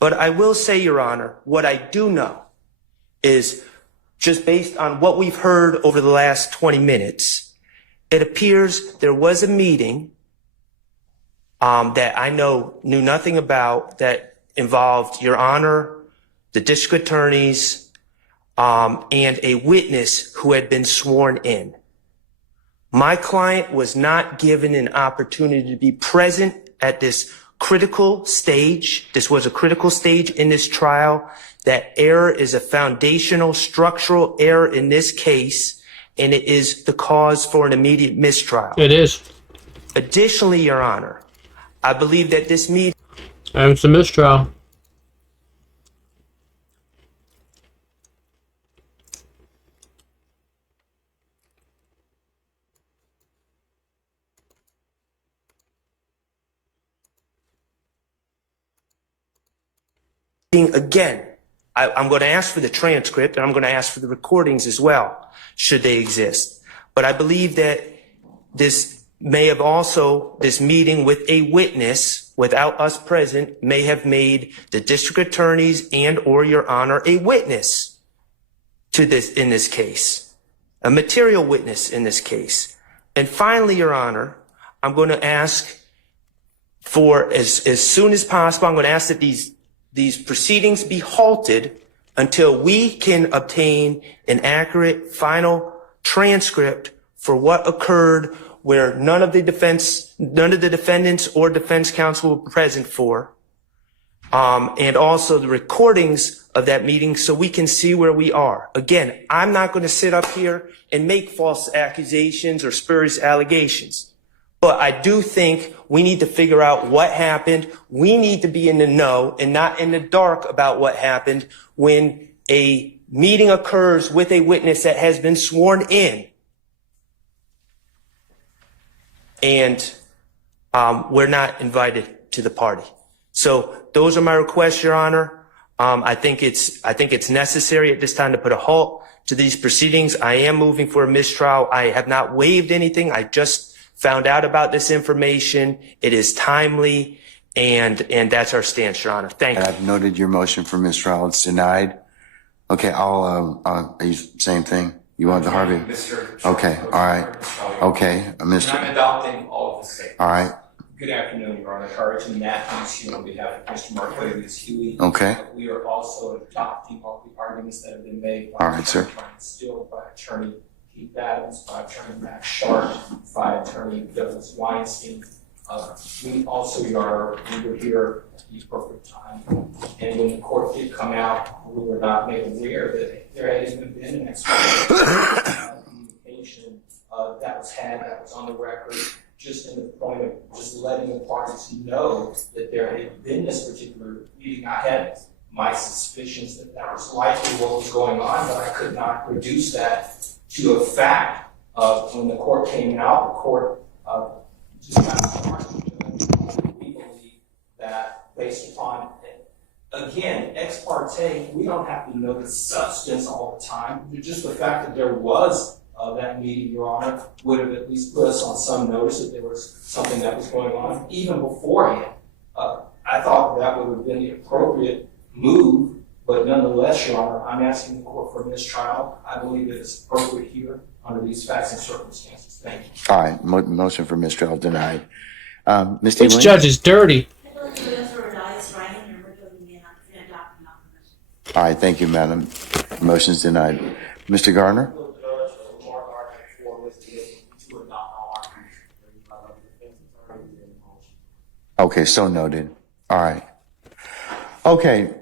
But I will say, Your Honor, what I do know is just based on what we've heard over the last 20 minutes, it appears there was a meeting that I knew nothing about that involved Your Honor, the district attorneys, and a witness who had been sworn in. My client was not given an opportunity to be present at this critical stage. This was a critical stage in this trial. That error is a foundational structural error in this case, and it is the cause for an immediate mistrial. It is. Additionally, Your Honor, I believe that this meeting... And it's a mistrial. Again, I'm going to ask for the transcript, and I'm going to ask for the recordings as well, should they exist. But I believe that this may have also, this meeting with a witness without us present may have made the district attorneys and or Your Honor a witness to this in this case, a material witness in this case. And finally, Your Honor, I'm going to ask for, as soon as possible, I'm going to ask that these proceedings be halted until we can obtain an accurate final transcript for what occurred where none of the defendants or defense counsel were present for, and also the recordings of that meeting so we can see where we are. Again, I'm not going to sit up here and make false accusations or spurious allegations. But I do think we need to figure out what happened. We need to be in the know and not in the dark about what happened when a meeting occurs with a witness that has been sworn in. And we're not invited to the party. So those are my requests, Your Honor. I think it's necessary at this time to put a halt to these proceedings. I am moving for a mistrial. I have not waived anything. I just found out about this information. It is timely, and that's our stance, Your Honor. Thank you. I've noted your motion for mistrial. It's denied. Okay, I'll same thing. You want the Harvey? Okay, all right. Okay, Mr. I'm adopting all of the statements. All right. Good afternoon, Your Honor. Carrington Matthews here on behalf of Mr. Mark Huey. Okay. We are also adopting all the arguments that have been made All right, sir. Still by Attorney Keith Adams, by Attorney Max Sharp, by Attorney Douglas Weinstein. We also we were here at the appropriate time, and when the court did come out, we were not made aware that there had even been an communication that was had, that was on the record, just in the point of just letting the parties know that there had been this particular meeting. I had my suspicions that that was likely what was going on, but I could not reduce that to a fact. When the court came out, the court just got started. We believe that based upon, again, ex parte, we don't have to know the substance all the time. Just the fact that there was that meeting, Your Honor, would have at least put us on some notice that there was something that was going on, even beforehand. I thought that would have been the appropriate move, but nonetheless, Your Honor, I'm asking the court for a mistrial. I believe that it's appropriate here under these facts and circumstances. Thank you. All right, motion for mistrial denied. Ms. This judge is dirty. All right, thank you, madam. Motion's denied. Mr. Gardner? Okay, so noted. All right. Okay,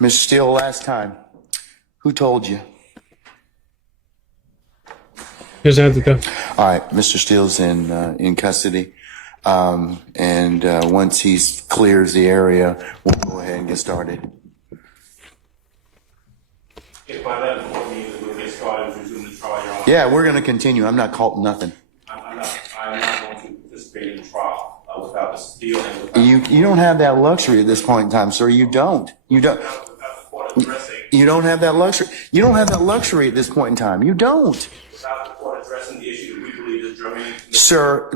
Mr. Steele, last time, who told you? Here's Anthony. All right, Mr. Steele's in custody, and once he clears the area, we'll go ahead and get started. If by that point means that we'll get started and resume the trial, Your Honor. Yeah, we're going to continue. I'm not called nothing. I'm not going to participate in the trial without the Steele and without You don't have that luxury at this point in time, sir. You don't. without the court addressing. You don't have that luxury. You don't have that luxury at this point in time. You don't. Without the court addressing the issue that we believe is germane. Sir,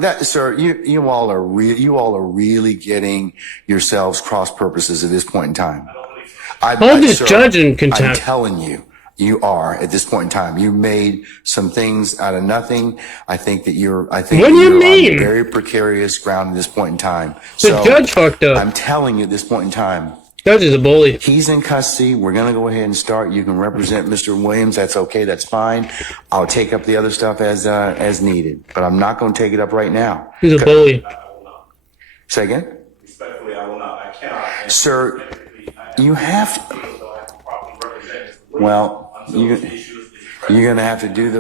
you all are really getting yourselves cross purposes at this point in time. I don't believe Hold this sir, judge in I'm contempt. telling you, you are at this point in time. You made some things out of nothing. I think that you're. I think What do that you you're mean? on very precarious ground at this point in time. The judge fucked up. I'm telling you, at this point in time, Judge is a bully. he's in custody. We're going to go ahead and start. You can represent Mr. Williams. That's okay. That's fine. I'll take up the other stuff as needed, but I'm not going to take it up right now. He's a bully. Say again? Respectfully, I will not. I cannot. And Sir, respectfully, I you have to. feel as though I can properly represent Mr. Williams Well, until this issue is you're gonna have to do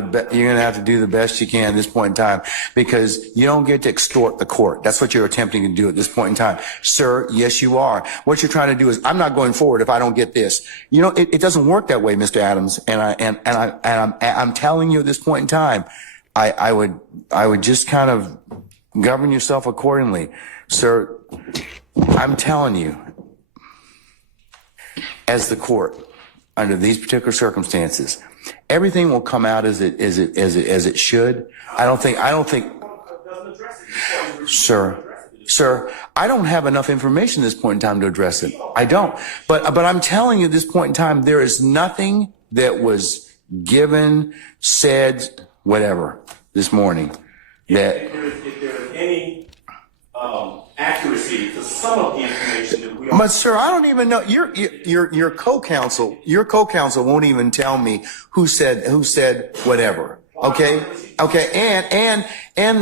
the best you can at this point in time, because you don't get to extort the court. That's what you're attempting to do at this point in time, sir. Yes, you are. What you're trying to do is, I'm not going forward if I don't get this. You know, it doesn't work that way, Mr. Adams. And I'm telling you at this point in time, I would just kind of govern yourself accordingly, sir. I'm telling you, as the court, under these particular circumstances, everything will come out as it should. I don't think, sir, I don't have enough information at this point in time to address it. I don't. But I'm telling you at this point in time, there is nothing that was given, said, whatever, this morning that. If there is any accuracy to some of the information that we are. But sir, I don't even know. Your co-counsel won't even tell me who said whatever. Okay. And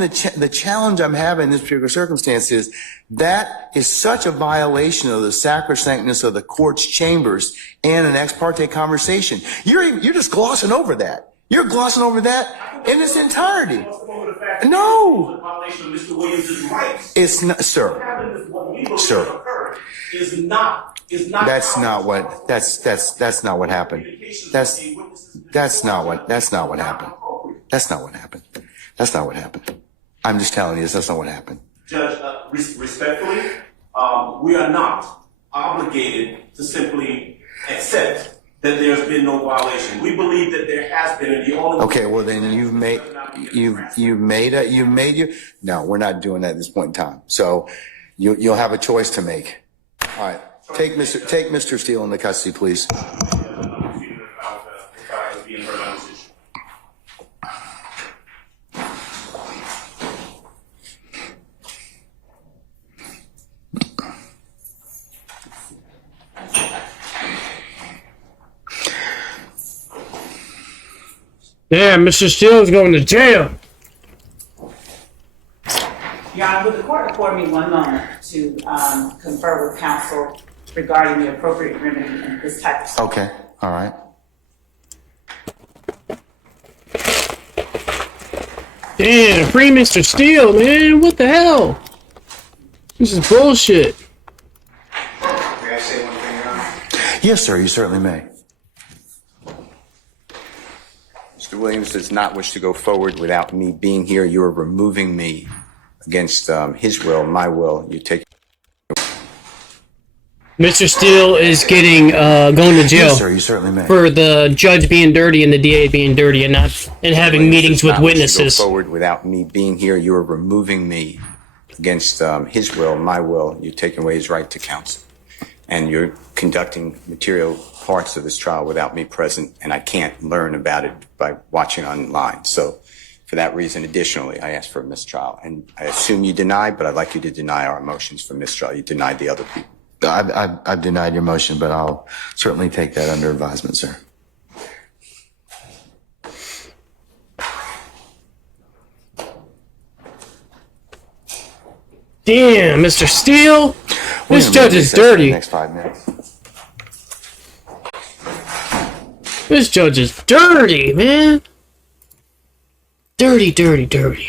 the challenge I'm having in this particular circumstance is that is such a violation of the sacrosanctness of the court's chambers and an ex parte conversation. You're just glossing over that. You're glossing over that in its entirety. No. It's not, sir. Sir. That's not what happened. That's not what happened. That's not what happened. I'm just telling you this. That's not what happened. Judge, respectfully, we are not obligated to simply accept that there's been no violation. We believe that there has been, and the only. Okay, well then no, we're not doing that at this point in time. So you'll have a choice to make. All right, take Mr. Steele into custody, please. Yeah, Mr. Steele's going to jail. Your Honor, would the court afford me one moment to confer with counsel regarding the appropriate remedy in this type of situation? Okay, all right. Damn, free Mr. Steele, man. What the hell? This is bullshit. May I say one thing, Your Honor? Yes, sir, you certainly may. Mr. Williams does not wish to go forward without me being here. You are removing me against his will, my will. You take. Mr. Steele is getting going to jail Yes, sir, you certainly may. for the judge being dirty and the DA being dirty and having Williams meetings does with not wish to witnesses. go forward without me being here. You are removing me against his will, my will. You're taking away his right to counsel, and you're conducting material parts of this trial without me present, and I can't learn about it by watching online. So for that reason, additionally, I asked for a mistrial. And I assume you deny, but I'd like you to deny our motions for mistrial. You denied the other people. I've denied your motion, but I'll certainly take that under advisement, sir. Damn, Mr. Steele. This judge is dirty. Next 5 minutes. This judge is dirty, man. Dirty, dirty, dirty.